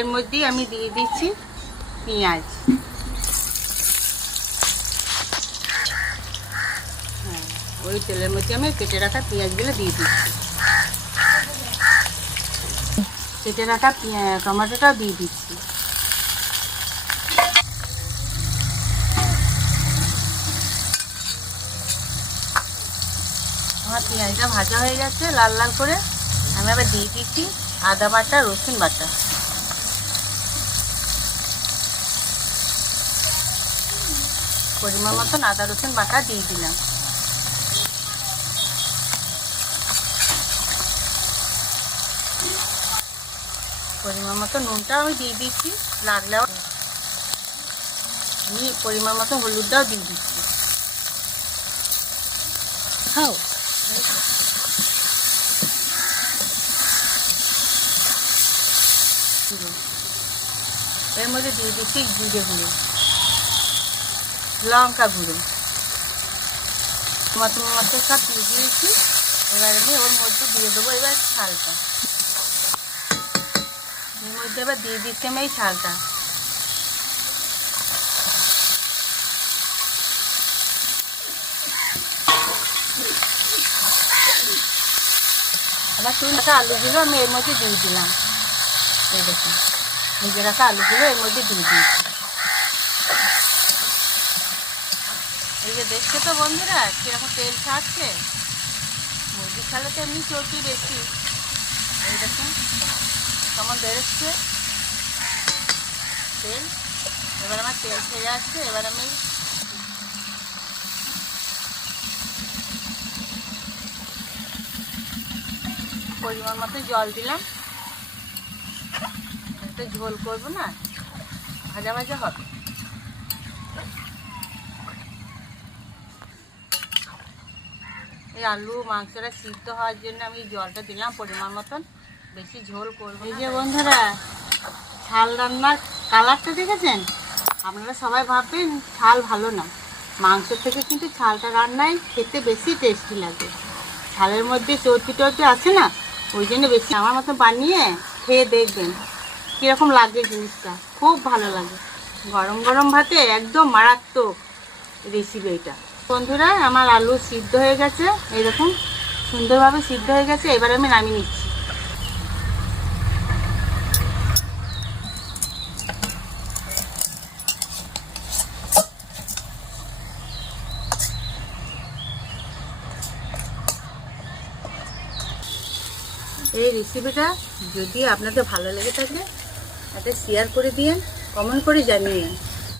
এর মধ্যেই আমি দিয়ে দিচ্ছি পেঁয়াজ। হ্যাঁ, ওই তেলের মধ্যে আমি কেটে রাখা পেঁয়াজগুলো দিয়ে দিচ্ছি। কেটে রাখা টমেটোটাও দিয়ে দিচ্ছি। আমার পেঁয়াজটা ভাজা হয়ে গেছে লাল লাল করে। আমি আবার দিয়ে দিচ্ছি আদা বাটা, রসুন বাটা। পরিমাণ মতন আদা রসুন বাটা দিয়ে দিলাম। পরিমাণ মতো নুনটা আমি দিয়ে দিচ্ছি, লাগলেও আমি পরিমাণ মতো হলুদটাও দিয়ে দিচ্ছি। খাও। এর মধ্যে দিয়ে দিচ্ছি জিরে গুঁড়ো, লঙ্কা গুঁড়ো, মতো সব দিয়ে দিয়েছি। এবার আমি ওর মধ্যে দিয়ে দেবো এবার ঝালটা। এর মধ্যে এবার দিয়ে দিচ্ছি আমি এই ঝালটা। আবার তুলে রাখা আলুগুলো আমি এর মধ্যে দিয়ে দিলাম। এই দেখুন, ভেজে রাখা আলুগুলো এর মধ্যে দিয়ে দিয়েছি। এই যে দেখছো তো বন্ধুরা কীরকম তেল ছাড়ছে। মুরগির ছালে তো এমনি চর্বি বেশি। এই দেখুন কেমন বেরোচ্ছে তেল। এবার আমার তেল ছেড়ে আসছে। এবার আমি পরিমাণ মতো জল দিলাম। একটু ঝোল করবো না, ভাজা ভাজা হবে। এই আলু মাংসটা সিদ্ধ হওয়ার জন্য আমি জলটা দিলাম পরিমাণ মতন, বেশি ঝোল করবো। এই যে বন্ধুরা ঝাল রান্নার কালারটা দেখেছেন? আপনারা সবাই ভাববেন ঝাল ভালো না, মাংসের থেকে কিন্তু ঝালটা রান্নায় খেতে বেশি টেস্টি লাগে। ঝালের মধ্যে চর্বি টর্বি আছে না, ওই জন্য বেশি। আমার মতো বানিয়ে খেয়ে দেখবেন কীরকম লাগে জিনিসটা, খুব ভালো লাগে। গরম গরম ভাতে একদম মারাত্মক রেসিপি এটা। বন্ধুরা আমার আলু সিদ্ধ হয়ে গেছে, এইরকম সুন্দরভাবে সিদ্ধ হয়ে গেছে। এবার আমি নামিয়ে নিচ্ছি। এই রেসিপিটা যদি আপনাদের ভালো লেগে থাকে একটা শেয়ার করে দিন, কমেন্ট করে জানিয়ে।